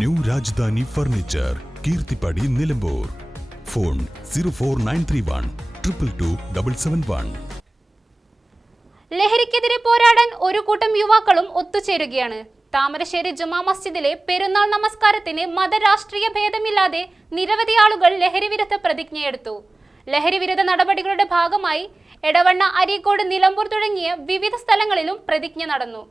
New Rajadhani furniture Keerthippadi Nilambur. Phone zero four nine three one triple two double seven one. ലഹരിക്കെതിരെ പോരാടാൻ ഒരു കൂട്ടം യുവാക്കളും ഒത്തുചേരുകയാണ്. താമരശ്ശേരി ജുമാ മസ്ജിദിലെ പെരുന്നാൾ നമസ്കാരത്തിന് മതരാഷ്ട്രീയ ഭേദമില്ലാതെ നിരവധി ആളുകൾ ലഹരിവിരുദ്ധ പ്രതിജ്ഞയെടുത്തു. ലഹരിവിരുദ്ധ നടപടികളുടെ ഭാഗമായി എടവണ്ണ അരീക്കോട് നിലമ്പൂർ തുടങ്ങിയ വിവിധ സ്ഥലങ്ങളിലും പ്രതിജ്ഞ നടന്നു.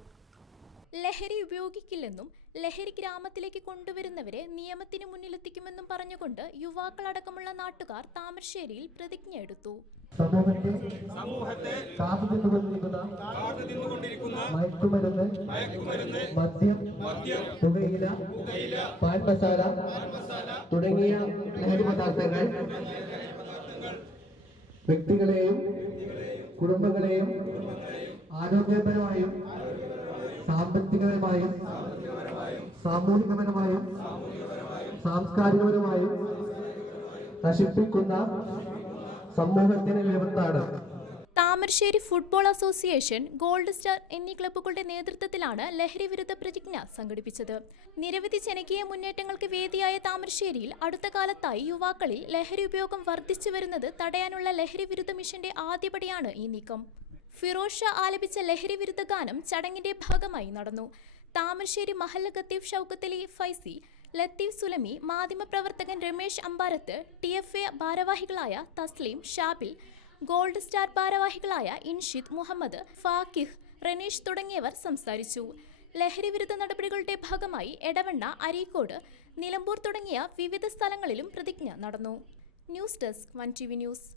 ലഹരി ഉപയോഗിക്കില്ലെന്നും ലഹരി ഗ്രാമത്തിലേക്ക് കൊണ്ടുവരുന്നവരെ നിയമത്തിന് മുന്നിലെത്തിക്കുമെന്നും പറഞ്ഞുകൊണ്ട് യുവാക്കളടക്കമുള്ള നാട്ടുകാർ താമരശ്ശേരിയിൽ പ്രതിജ്ഞയെടുത്തു സമൂഹത്തെ കാത്തു നിന്നുകൊണ്ടിരിക്കുന്ന മയക്കുമരുന്ന് മദ്യം പുകയില പാൽമസാല തുടങ്ങിയ ലഹരി പദാർത്ഥങ്ങൾ വ്യക്തികളെയും കുടുംബങ്ങളെയും ആരോഗ്യപരമായും സാമ്പത്തികപരമായും സാമൂഹികപരമായും സാംസ്കാരികപരമായും നശിപ്പിക്കുന്ന സമൂഹത്തിന് വിപത്താണ് Thamarassery football association gold star എന്നീ ക്ലബ്ബുകളുടെ നേതൃത്വത്തിലാണ് ലഹരി വിരുദ്ധ പ്രതിജ്ഞ സംഘടിപ്പിച്ചത്. നിരവധി ജനകീയ മുന്നേറ്റങ്ങൾക്ക് വേദിയായ താമരശ്ശേരിയിൽ അടുത്ത കാലത്തായി യുവാക്കളിൽ ലഹരി ഉപയോഗം വർദ്ധിച്ചു വരുന്നത് തടയാനുള്ള ലഹരി വിരുദ്ധ മിഷന്റെ ആദ്യപടിയാണ് ഈ നീക്കം. ഫിറോസ് ഷാ ആലപിച്ച ലഹരി വിരുദ്ധ ഗാനം ചടങ്ങിന്റെ ഭാഗമായി നടന്നു. താമരശ്ശേരി മഹല്ല ഖത്തീഫ് ഷൗക്കത്തലി ഫൈസി ലത്തീഫ് സുലമി മാധ്യമപ്രവർത്തകൻ Ramesh Ambarath T F A ഭാരവാഹികളായ തസ്ലീം ഷാബിൽ ഗോൾഡ് സ്റ്റാർ ഭാരവാഹികളായ ഇൻഷിദ് മുഹമ്മദ് ഫാക്കിഹ് റനീഷ് തുടങ്ങിയവർ സംസാരിച്ചു. ലഹരി വിരുദ്ധ നടപടികളുടെ ഭാഗമായി എടവണ്ണ അരീക്കോട് നിലമ്പൂർ തുടങ്ങിയ വിവിധ സ്ഥലങ്ങളിലും പ്രതിജ്ഞ നടന്നു. News desk one T news.